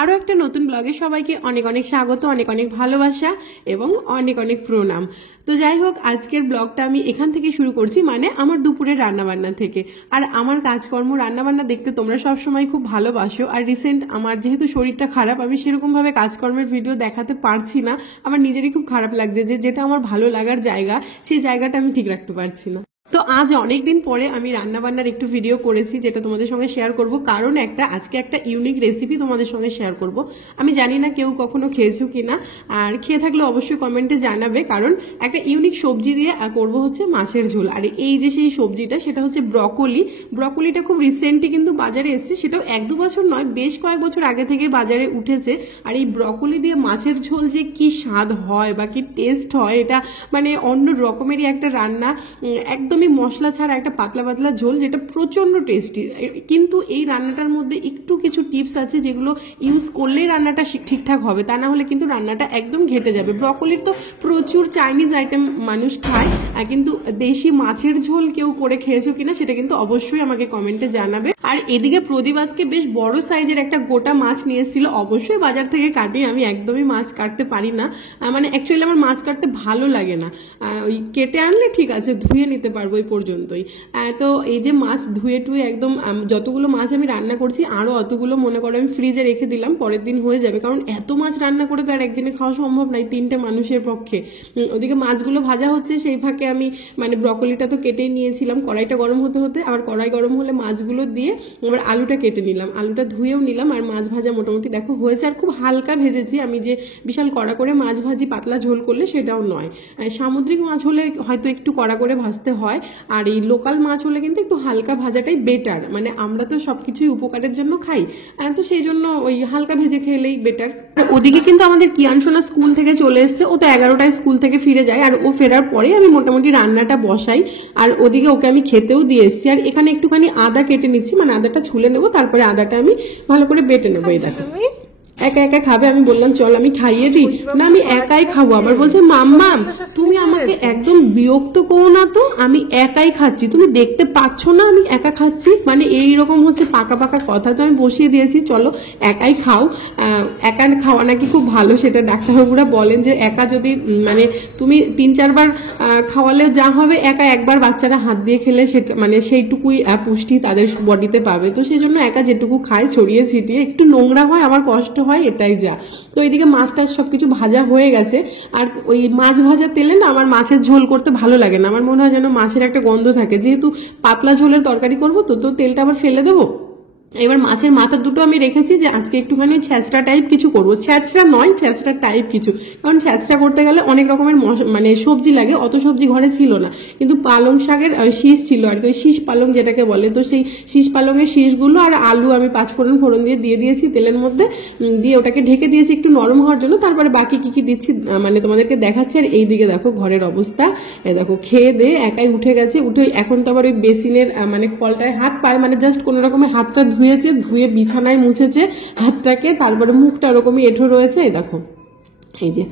আরও একটা নতুন ব্লগে সবাইকে অনেক অনেক স্বাগত, অনেক অনেক ভালোবাসা এবং অনেক অনেক প্রণাম। তো যাই হোক, আজকের ব্লগটা আমি এখান থেকে শুরু করছি, মানে আমার দুপুরের রান্নাবান্না থেকে। আর আমার কাজকর্ম রান্নাবান্না দেখতে তোমরা সবসময় খুব ভালোবাসো। আর রিসেন্ট আমার যেহেতু শরীরটা খারাপ, আমি সেরকমভাবে কাজকর্মের ভিডিও দেখাতে পারছি না। আমার নিজেরই খুব খারাপ লাগছে যে যেটা আমার ভালো লাগার জায়গা, সেই জায়গাটা আমি ঠিক রাখতে পারছি না। তো আজ অনেকদিন পরে আমি রান্নাবান্নার একটু ভিডিও করেছি, যেটা তোমাদের সঙ্গে শেয়ার করব। কারণ আজকে একটা ইউনিক রেসিপি তোমাদের সঙ্গে শেয়ার করব। আমি জানি না কেউ কখনো খেয়েছো কিনা, আর খেয়ে থাকলে অবশ্যই কমেন্টে জানাবে। কারণ একটা ইউনিক সবজি দিয়ে করব হচ্ছে মাছের ঝোল। আর এই যে সেই সবজিটা, সেটা হচ্ছে ব্রকলি। ব্রকলিটা খুব রিসেন্টলি কিন্তু বাজারে এসেছে, সেটাও 1-2 বছর নয়, বেশ কয়েক বছর আগে থেকে বাজারে উঠেছে। আর এই ব্রকলি দিয়ে মাছের ঝোল যে কি স্বাদ হয় বা কি টেস্ট হয়, এটা মানে অন্য রকমেরই একটা রান্না। একদমই মশলা ছাড়া একটা পাতলা পাতলা ঝোল, যেটা প্রচন্ড টেস্টি। কিন্তু এই রান্নাটার মধ্যে একটু কিছু টিপস আছে, যেগুলো ইউজ করলেই রান্নাটা ঠিকঠাক হবে, তা না হলে কিন্তু রান্নাটা একদম ঘেটে যাবে। ব্রকলির তো প্রচুর চাইনিজ আইটেম মানুষ খায়, কিন্তু দেশি মাছের ঝোল কেউ করে খেয়েছো কিনা সেটা কিন্তু অবশ্যই আমাকে কমেন্টে জানাবে। আর এদিকে প্রদীপ আজকে বেশ বড় সাইজের একটা গোটা মাছ নিয়ে এসেছিল, অবশ্যই বাজার থেকে কাটি। আমি একদমই মাছ কাটতে পারি না, মানে অ্যাকচুয়ালি আমার মাছ কাটতে ভালো লাগে না। ওই কেটে আনলে ঠিক আছে, ধুয়ে নিতে পারবো, ওই পর্যন্তই। তো এই যে মাছ ধুয়ে টুয়ে একদম, যতগুলো মাছ আমি রান্না করছি আরো অতগুলো মনে করো আমি ফ্রিজে রেখে দিলাম, পরের দিন হয়ে যাবে। কারণ এত মাছ রান্না করে তো আর একদিনে খাওয়া সম্ভব নয় 3টে মানুষের পক্ষে। ওদিকে মাছগুলো ভাজা হচ্ছে, সেই ফাঁকে আমি মানে ব্রকলিটা তো কেটেই নিয়েছিলাম। কড়াইটা গরম হতে হতে, আবার কড়াই গরম হলে মাছগুলো দিয়ে আবার আলুটা কেটে নিলাম, আলুটা ধুয়েও নিলাম। আর মাছ ভাজা মোটামুটি দেখো হয়েছে, আর খুব হালকা ভেজেছি। আমি যে বিশাল কড়া করে মাছ ভাজি পাতলা ঝোল করলে সেটাও নয়। সামুদ্রিক মাছ হলে হয়তো একটু কড়া করে ভাজতে হয়, আর এই লোকাল মাছ হলে কিন্তু একটু হালকা ভাজাটাই বেটার। মানে আমরা তো সবকিছুই উপকারের জন্য খাই, তো সেই জন্য ওই হালকা ভেজে খেলেই বেটার। ওদিকে কিন্তু আমাদের কিয়ানসোনা স্কুল থেকে চলে এসছে, ও তো 11টায় স্কুল থেকে ফিরে যায়। আর ও ফেরার পরে আমি মোটামুটি রান্নাটা বসাই, আর ওদিকে ওকে আমি খেতেও দিয়ে এসছি। আর এখানে একটুখানি আদা কেটে নিচ্ছি, মানে আদাটা ছুলে নেবো, তারপরে আদাটা আমি ভালো করে বেটে নেবো। এই দেখো একা একা খাবে, আমি বললাম চল আমি খাইয়ে দিই, না আমি একাই খাবো। আবার বলছে মাম্মাম তুমি আমাকে একদম বিরক্ত করো না তো, আমি একাই খাচ্ছি, তুমি দেখতে পাচ্ছ না আমি একা খাচ্ছি। মানে এইরকম হচ্ছে পাকা পাকা কথা। তো আমি বসিয়ে দিয়েছি, চলো একাই খাও। একা খাওয়া নাকি খুব ভালো, সেটা ডাক্তারবাবুরা বলেন যে একা যদি মানে তুমি 3-4 বার খাওয়ালেও যা হবে, একা একবার বাচ্চারা হাত দিয়ে খেলে সেটা মানে সেইটুকুই পুষ্টি তাদের বডিতে পাবে। তো সেই জন্য একা যেটুকু খায় ছড়িয়ে ছিটিয়ে, একটু নোংরা হয়, আমার কষ্ট হয়, এটাই যা। তো এইদিকে মাছ টাছ সবকিছু ভাজা হয়ে গেছে। আর ওই মাছ ভাজা তেলে না আমার মাছের ঝোল করতে ভালো লাগে না, আমার মনে হয় যেন মাছের একটা গন্ধ থাকে। যেহেতু পাতলা ঝোলের তরকারি করবো, তো তেলটা আবার ফেলে দেবো। এবার মাছের মাথা দুটো আমি রেখেছি যে আজকে একটুখানি ছ্যাঁচড়া টাইপ কিছু করবো। ছ্যাঁচড়া নয়, ছ্যাঁচড়া টাইপ কিছু। কারণ ছ্যাঁচড়া করতে গেলে অনেক রকমের মানে সবজি লাগে, অত সবজি ঘরে ছিল না। কিন্তু পালং শাকের শীষ ছিল আর কি, ওই শীষ পালং যেটাকে বলে। তো সেই শীষ পালংয়ের শীষগুলো আর আলু আমি 5 ফোড়ন দিয়ে দিয়েছি তেলের মধ্যে, দিয়ে ওটাকে ঢেকে দিয়েছি একটু নরম হওয়ার জন্য। তারপরে বাকি কি দিচ্ছি মানে তোমাদেরকে দেখাচ্ছি। আর এইদিকে দেখো ঘরের অবস্থা, দেখো খেয়ে দিয়ে একাই উঠে গেছে। উঠে এখন তো আবার ওই বেসিনের মানে কলটায় হাত পায়, মানে জাস্ট কোনো রকমের হাতটা ধুয়ে বিছানায় মুছেছে হাতটাকে, তারপরে মুখটা এরকমই এঁঠো রয়েছে। এই দেখো এই যে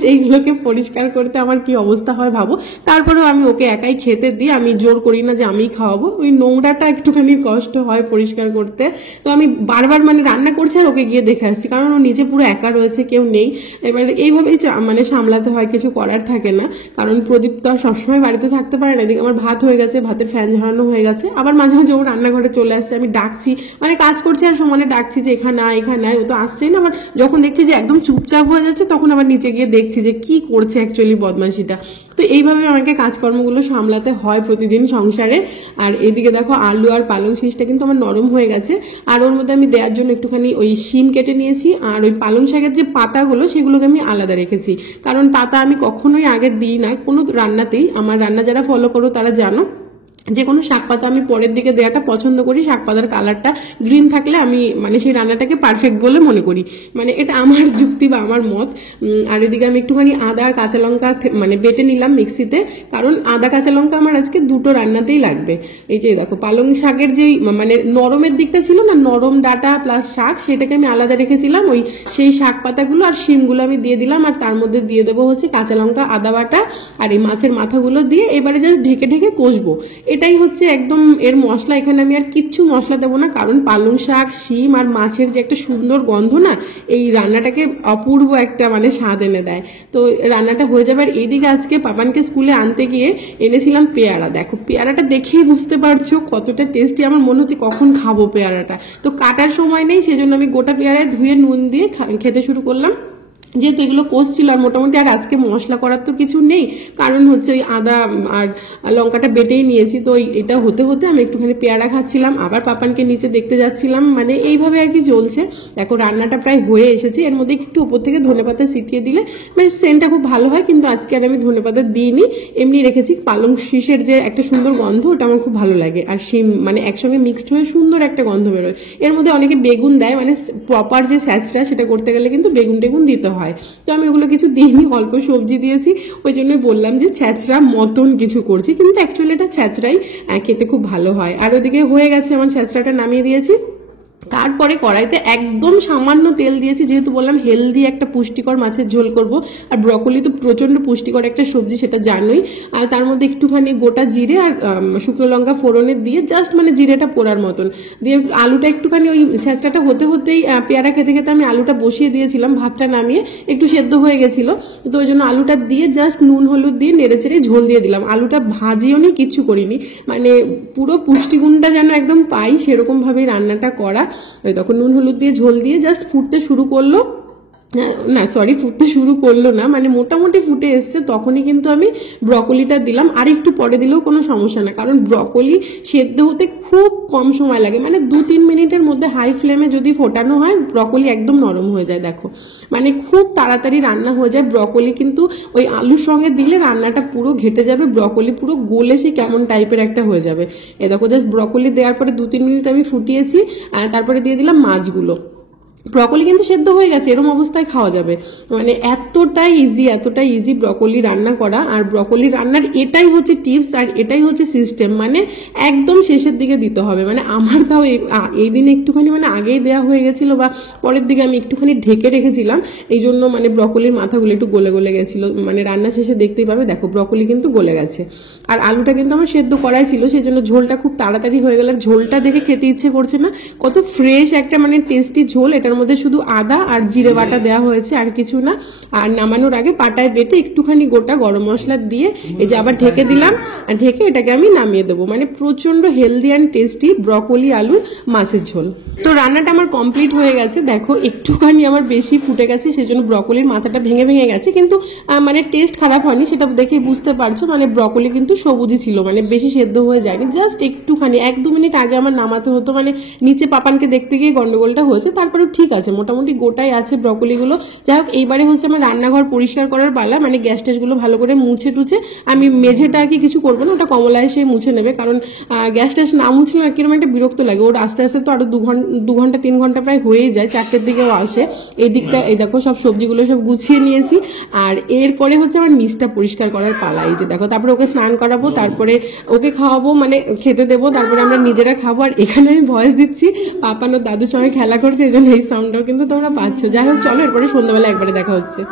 সেইগুলোকে পরিষ্কার করতে আমার কি অবস্থা হয় ভাবো। তারপরেও আমি ওকে একাই খেতে দিই, আমি জোর করি না যে আমি খাওয়াবো। ওই নোংরাটা একটুখানি কষ্ট হয় পরিষ্কার করতে। তো আমি বারবার মানে রান্না করছি আর ওকে গিয়ে দেখে আসছি, কারণ ও নিজে পুরো একা রয়েছে, কেউ নেই। এবার এইভাবেই মানে সামলাতে হয়, কিছু করার থাকে না। কারণ প্রদীপ তো আর সবসময় বাড়িতে থাকতে পারে না। এদিকে আমার ভাত হয়ে গেছে, ভাতের ফ্যান ঝরানো হয়ে গেছে। আবার মাঝে মাঝে ও রান্নাঘরে চলে আসছে, আমি ডাকছি, মানে কাজ করছি আর সমানে ডাকছি যে এখানে এখানে, ও তো আসছেই না। আবার যখন দেখছি যে একদম চুপচাপ হয়ে যাচ্ছে, তখন আবার নিচে গিয়ে দেখছি যে কি করছে অ্যাকচুয়ালি বদমাশিটা। তো এইভাবে আমাকে কাজকর্মগুলো সামলাতে হয় প্রতিদিন সংসারে। আর এইদিকে দেখো আলু আর পালং শীষটা কিন্তু আমার নরম হয়ে গেছে। আর ওর মধ্যে আমি দেওয়ার জন্য একটুখানি ওই শিম কেটে নিয়েছি, আর ওই পালং শাকের যে পাতাগুলো সেগুলোকে আমি আলাদা রেখেছি। কারণ পাতা আমি কখনোই আগে দিই না কোনো রান্নাতেই। আমার রান্না যারা ফলো করো তারা জানো যে কোনো শাক পাতা আমি পরের দিকে দেওয়াটা পছন্দ করি। শাক পাতার কালারটা গ্রিন থাকলে আমি মানে সেই রান্নাটাকে পারফেক্ট বলে মনে করি, মানে এটা আমার যুক্তি বা আমার মত। আর এদিকে আমি একটুখানি আদা আর কাঁচা লঙ্কা মানে বেটে নিলাম মিক্সিতে, কারণ আদা কাঁচা লঙ্কা আমার আজকে দুটো রান্নাতেই লাগবে। এই যে দেখো পালং শাকের যেই মানে নরমের দিকটা ছিল না, নরম ডাটা প্লাস শাক, সেটাকে আমি আলাদা রেখেছিলাম। ওই সেই শাক পাতাগুলো আর শিমগুলো আমি দিয়ে দিলাম, আর তার মধ্যে দিয়ে দেবো হচ্ছে কাঁচা লঙ্কা, আদা বাটা আর এই মাছের মাথাগুলো দিয়ে এবারে জাস্ট ঢেকে ঢেকে কষবো। এটাই হচ্ছে একদম এর মশলা। এখানে আমি আর কিচ্ছু মশলা দেবো না, কারণ পালং শাক, শিম আর মাছের যে একটা সুন্দর গন্ধ না, এই রান্নাটাকে অপূর্ব একটা মানে স্বাদ এনে দেয়। তো রান্নাটা হয়ে যাবে। আর এইদিকে আজকে পাপানকে স্কুলে আনতে গিয়ে এনেছিলাম পেয়ারা। দেখো পেয়ারাটা দেখেই বুঝতে পারছো কতটা টেস্টি। আমার মনে হচ্ছে কখন খাবো পেয়ারাটা। তো কাটার সময় নেই, সেজন্য আমি গোটা পেয়ারায় ধুয়ে নুন দিয়ে খেতে শুরু করলাম। যেহেতু এগুলো কষছিল আর মোটামুটি আর আজকে মশলা করার তো কিছু নেই, কারণ হচ্ছে ওই আদা আর লঙ্কাটা বেটেই নিয়েছি। তো এটা হতে হতে আমি একটুখানি পেয়ারা খাচ্ছিলাম, আবার পাপানকে নিচে দেখতে যাচ্ছিলাম, মানে এইভাবে আর কি চলছে। দেখো রান্নাটা প্রায় হয়ে এসেছে। এর মধ্যে একটু উপর থেকে ধনেপাতা ছিটিয়ে দিলে বেশ সেন্টটা খুব ভালো হয়, কিন্তু আজকে আর আমি ধনেপাতা দিইনি, এমনি রেখেছি। পালং শীষের যে একটা সুন্দর গন্ধ, ওটা আমার খুব ভালো লাগে। আর শিম মানে একসঙ্গে মিক্সড হয়ে সুন্দর একটা গন্ধ বেরোয়। এর মধ্যে অনেকে বেগুন দেয়, মানে প্রপার যে স্যাচটা সেটা করতে গেলে কিন্তু বেগুন টেগুন দিতে হয়। তো আমি ওগুলো কিছু দিইনি, অল্প সবজি দিয়েছি। ওই জন্যই বললাম যে ছ্যাঁচড়া মতন কিছু করছি, কিন্তু অ্যাকচুয়ালি এটা ছ্যাঁচড়াই, খেতে খুব ভালো হয়। আর ওদিকে হয়ে গেছে, আমার ছ্যাঁচড়াটা নামিয়ে দিয়েছি। তারপরে কড়াইতে একদম সামান্য তেল দিয়েছি, যেহেতু বললাম হেলদি একটা পুষ্টিকর মাছের ঝোল করব। আর ব্রকলি তো প্রচন্ড পুষ্টিকর একটা সবজি, সেটা জানোই। আর তার মধ্যে একটুখানি গোটা জিরে আর শুকনো লঙ্কা ফোড়নে দিয়ে জাস্ট মানে জিরেটা পোড়ার মতন দিয়ে আলুটা একটুখানি ওই ছ্যাঁচড়াটা হতে হতেই পেয়ারা খেতে খেতে আমি আলুটা বসিয়ে দিয়েছিলাম, ভাতটা নামিয়ে একটু সেদ্ধ হয়ে গেছিল। তো ওই জন্য আলুটা দিয়ে জাস্ট নুন হলুদ দিয়ে নেড়েচেড়ে ঝোল দিয়ে দিলাম। আলুটা ভাজিও নি, কিচ্ছু করিনি, মানে পুরো পুষ্টিগুণটা যেন একদম পাই সেরকম ভাবেই রান্নাটা করা। ওই তখন নুন হলুদ দিয়ে ঝোল দিয়ে জাস্ট ফুটতে শুরু করলো, না সরি ফুটতে শুরু করলো না, মানে মোটামুটি ফুটে এসছে, তখনই কিন্তু আমি ব্রকলিটা দিলাম। আর একটু পরে দিলেও কোনো সমস্যা না, কারণ ব্রকলি সেদ্ধ হতে খুব কম সময় লাগে, মানে 2-3 মিনিটের মধ্যে হাই ফ্লেমে যদি ফোটানো হয় ব্রকলি একদম নরম হয়ে যায়। দেখো মানে খুব তাড়াতাড়ি রান্না হয়ে যায়। ব্রকলি কিন্তু ওই আলুর সঙ্গে দিলে রান্নাটা পুরো ঘেটে যাবে, ব্রকলি পুরো গলে সে কেমন টাইপের একটা হয়ে যাবে। এ দেখো জাস্ট ব্রকলি দেওয়ার পরে 2-3 মিনিট আমি ফুটিয়েছি, তারপরে দিয়ে দিলাম মাছগুলো। ব্রকলি কিন্তু সেদ্ধ হয়ে গেছে, এরকম অবস্থায় খাওয়া যাবে। মানে এতটাই ইজি ব্রকলি রান্না করা। আর ব্রকলি রান্নার এটাই হচ্ছে টিপস আর এটাই হচ্ছে সিস্টেম, মানে একদম শেষের দিকে দিতে হবে। মানে আমার তাও এই দিন একটুখানি মানে আগেই দেওয়া হয়ে গেছিল, বা পরের দিকে আমি একটুখানি ঢেকে রেখেছিলাম, এই জন্য মানে ব্রকলির মাথাগুলো একটু গলে গলে গেছিলো। মানে রান্না শেষে দেখতেই পাবে, দেখো ব্রকলি কিন্তু গলে গেছে। আর আলুটা কিন্তু আমার সেদ্ধ করাই ছিল, সেই জন্য ঝোলটা খুব তাড়াতাড়ি হয়ে গেল। ঝোলটা দেখে খেতে ইচ্ছে করছে না, কত ফ্রেশ একটা মানে টেস্টি ঝোল। এটার মধ্যে শুধু আদা আর জিরে বাটা দেওয়া হয়েছে, আর কিছু না। আর নামানোর আগে পাটায় বেটে একটুখানি গোটা গরম মশলা দিয়ে এই যে আবার ঢেকে দিলাম, আর ঢেকে এটাকে আমি নামিয়ে দেবো। মানে প্রচন্ড হেলদি অ্যান্ড টেস্টি ব্রকলি আলু মাছের ঝোল। তো রান্নাটা আমার কমপ্লিট হয়ে গেছে। দেখো একটুখানি আমার বেশি ফুটে গেছে, সেজন্য ব্রকলির মাথাটা ভেঙে ভেঙে গেছে, কিন্তু মানে টেস্ট খারাপ হয়নি, সেটা দেখেই বুঝতে পারছো। মানে ব্রকলি কিন্তু সবুজই ছিল, মানে বেশি সেদ্ধ হয়ে যায়নি, জাস্ট একটুখানি 1-2 মিনিট আগে আমার নামাতে হতো। মানে নিচে পাপানকে দেখতে গিয়ে গন্ডগোলটা হয়েছে, তারপরে ঠিক আছে, মোটামুটি গোটাই আছে ব্রকলিগুলো। যাই হোক এইবারে হচ্ছে আমার রান্নাঘর পরিষ্কার করার পালা, মানে গ্যাস ট্যাসগুলো ভালো করে মুছে টুছে। আমি মেঝেটা আর কি কিছু করবো না, ওটা কমলা এসে মুছে নেবে, কারণ গ্যাস ট্যাস না মুছলে আর কিরকম একটা বিরক্ত লাগে। ওর আস্তে আস্তে তো আরো 2 ঘন্টা 3 ঘন্টা প্রায় হয়েই যায়, 4টের দিকেও আসে। এই দিকটা এই দেখো সব সবজিগুলো সব গুছিয়ে নিয়েছি। আর এরপরে হচ্ছে আমার নিচটা পরিষ্কার করার পালা। এই যে দেখো, তারপরে ওকে স্নান করাবো, তারপরে ওকে খাওয়াবো, মানে খেতে দেবো, তারপরে আমরা নিজেরা খাবো। আর এখানে আমি ভয়েস দিচ্ছি, পাপান ও দাদুর সঙ্গে খেলা করছে, এই জন্য এই সাউন্ডটাও কিন্তু তোমরা পাচ্ছ। যাই হোক চলো, এরপরে সন্ধ্যাবেলা একবারে দেখা হচ্ছে।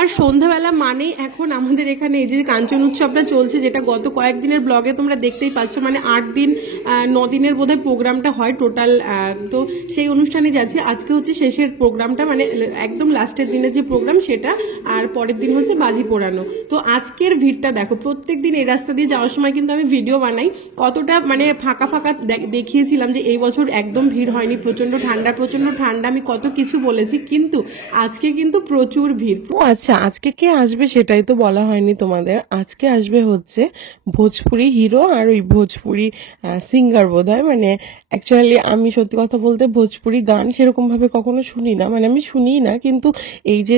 আর সন্ধ্যাবেলা মানেই এখন আমাদের এখানে এই যে কাঞ্চন উৎসবটা চলছে, যেটা গত কয়েকদিনের ব্লগে তোমরা দেখতেই পাচ্ছ। মানে 8 দিন 9 দিনের বোধহয় প্রোগ্রামটা হয় টোটাল। তো সেই অনুষ্ঠানে যাচ্ছে। আজকে হচ্ছে শেষের প্রোগ্রামটা, মানে একদম লাস্টের দিনের যে প্রোগ্রাম সেটা, আর পরের দিন হচ্ছে বাজি পোড়ানো। তো আজকের ভিড়টা দেখো, প্রত্যেক দিন এই রাস্তা দিয়ে যাওয়ার সময় কিন্তু আমি ভিডিও বানাই, কতটা মানে ফাঁকা ফাঁকা দেখিয়েছিলাম যে এই বছর একদম ভিড় হয়নি, প্রচন্ড ঠান্ডা, আমি কত কিছু বলেছি, কিন্তু আজকে কিন্তু প্রচুর ভিড়। আচ্ছা, আজকে কে আসবে সেটাই তো বলা হয়নি তোমাদের। আজকে আসবে হচ্ছে ভোজপুরি হিরো আর ওই ভোজপুরি সিঙ্গার বোধহয়। মানে অ্যাকচুয়ালি আমি সত্যি কথা বলতে ভোজপুরি গান সেরকম ভাবে কখনো শুনি না, মানে আমি শুনিই না, কিন্তু এই যে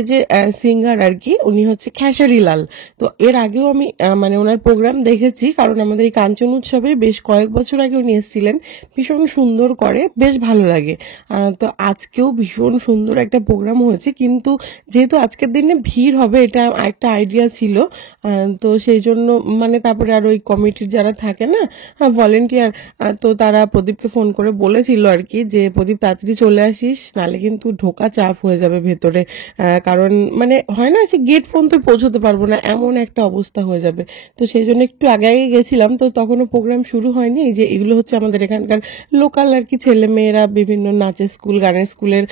সিঙ্গার আর কি, উনি হচ্ছে খেসারি লাল। তো এর আগেও আমি মানে ওনার প্রোগ্রাম দেখেছি, কারণ আমাদের এই কাঞ্চন উৎসবে বেশ কয়েক বছর আগে উনি এসেছিলেন। ভীষণ সুন্দর করে, বেশ ভালো লাগে। তো আজকেও ভীষণ সুন্দর একটা প্রোগ্রাম হয়েছে, কিন্তু যেহেতু আজকের দিনে ভিড় ভিড় হবে এটা একটা আইডিয়া ছিল। তো সেই জন্য মানে তারপরে আর ওই কমিটির যারা থাকে না ভলেন্টিয়ার, তো তারা প্রদীপকে ফোন করে বলেছিল আর কি যে প্রদীপ তাড়াতাড়ি চলে আসিস, নাহলে কিন্তু ঢোকা চাপ হয়ে যাবে ভেতরে। কারণ মানে হয় না যে গেট পর্যন্ত পৌঁছতে পারবো না, এমন একটা অবস্থা হয়ে যাবে। তো সেই জন্য একটু আগে আগে গেছিলাম, তো তখনও প্রোগ্রাম শুরু হয়নি। এই যে এগুলো হচ্ছে আমাদের এখানকার লোকাল আর কি ছেলে মেয়েরা বিভিন্ন নাচের স্কুল, গানের স্কুলের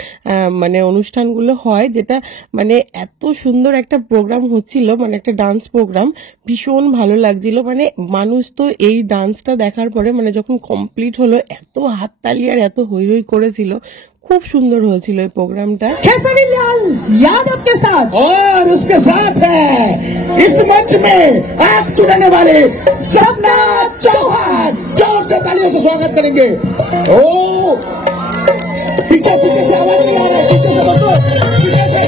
মানে অনুষ্ঠানগুলো হয়, যেটা মানে এত সুন্দর একটা প্রোগ্রাম হচ্ছিল, মানে একটা ডান্স প্রোগ্রাম, ভীষণ ভালো লাগছিল। মানে মানুষ তো এই ডান্সটা দেখার পরে মানে যখন কমপ্লিট হলো এত হাততালি আর এত হই হই করেছিল, খুব সুন্দর হয়েছিল এই প্রোগ্রামটা। खेसारी लाल यादव के साथ और उसके साथ है इस मंच में आग चुनाने वाले सपना चौहान, जोर से तालियों से स्वागत करेंगे। ओ पीछे पीछे से आवाज नहीं आ रहा है, पीछे से दोस्तों, पीछे से।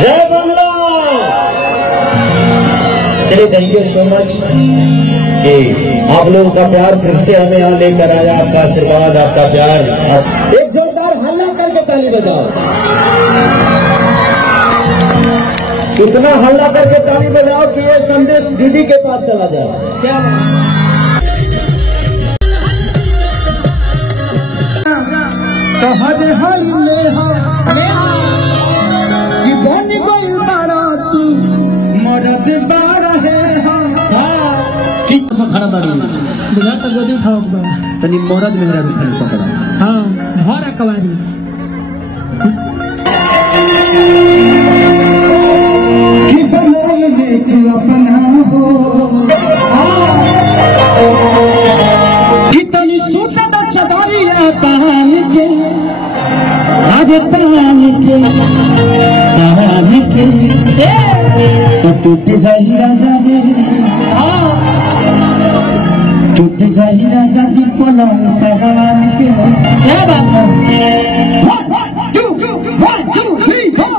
जय बांग्ला। चलिए थैंक यू सो मच कि आप लोगों का प्यार फिर से हमें यहाँ लेकर आया, आपका आशीर्वाद, आपका प्यार। एक जोरदार हल्ला करके ताली बजाओ, इतना हल्ला करके ताली बजाओ कि ये संदेश दीदी के पास चला जाए। हर हल में कि बन गई बारा तू मरद बारा है कि खड़ा बाड़ी बिना तो गोदी उठाओ बा तनी मोरद मेहरा भी खाली पकड़ा। हाँ भर अकवारी कि बनाए लेके अपना हो कि तनी सुटद चदरिया तान के आज तान के तो टूट जाई राजा जी, टूट जाई राजा जी पलंग सहवान के। क्या बात है? 1 2 3 4।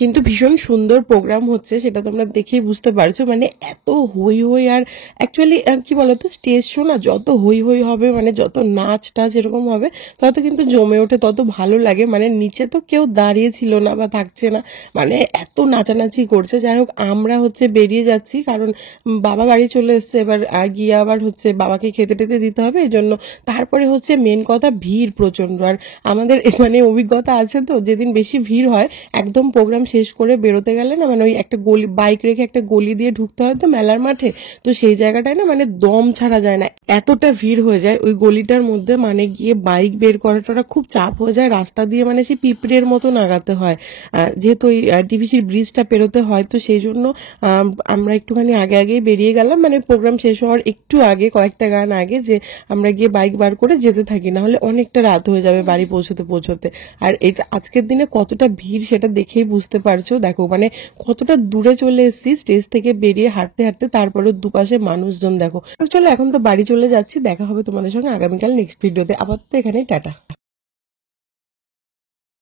কিন্তু ভীষণ সুন্দর প্রোগ্রাম হচ্ছে, সেটা তোমরা দেখেই বুঝতে পারছো। মানে এত হই হই, আর অ্যাকচুয়ালি কি বলতো, স্টেজ শো না, যত হই হই হবে মানে যত নাচ টাচ এরকম হবে তত কিন্তু জমে ওঠে, তত ভালো লাগে। মানে নিচে তো কেউ দাঁড়িয়ে ছিল না বা থাকছে না, মানে এত নাচানাচি করছে। যাই হোক আমরা হচ্ছে বেরিয়ে যাচ্ছি, কারণ বাবা বাড়ি চলে এসছে, এবার গিয়ে আবার হচ্ছে বাবাকে খেতে টেতে দিতে হবে, এই জন্য। তারপরে হচ্ছে মেন কথা ভিড় প্রচন্ড, আর আমাদের মানে অভিজ্ঞতা আছে তো, যেদিন বেশি ভিড় হয় একদম প্রোগ্রাম শেষ করে বেরোতে গেলে না, মানে ওই একটা গলি, বাইক রেখে একটা গলি দিয়ে ঢুকতে হয় তো মেলার মাঠে, তো সেই জায়গাটায় না মানে দম ছাড়া যায় না, এতটা ভিড় হয়ে যায় ওই গলিটার মধ্যে। মানে গিয়ে বাইক বের করাটা খুব চাপ হয়ে যায়, রাস্তা দিয়ে মানে সে পিঁপড়ের মতো নাগাতে হয়, যেহেতু ওই ডিভিসির ব্রিজটা পেরোতে হয়। তো সেই জন্য আমরা একটুখানি আগে আগেই বেরিয়ে গেলাম, মানে প্রোগ্রাম শেষ হওয়ার একটু আগে, কয়েকটা গান আগে, যে আমরা গিয়ে বাইক বার করে যেতে থাকি, না হলে অনেকটা রাত হয়ে যাবে বাড়ি পৌঁছতে পৌঁছতে। আর এটা আজকের দিনে কতটা ভিড় সেটা দেখেই বুঝতে পারছো। দেখো মানে কতটা দূরে চলে এসেছি স্টেজ থেকে বেরিয়ে, হাঁটতে হাঁটতে, তারপরে দুপাশে মানুষজন দেখো। চলো এখন তো বাড়ি চলে যাচ্ছি, দেখা হবে তোমাদের সঙ্গে আগামীকাল নেক্সট ভিডিওতে। আপাতত এখানেই টাটা।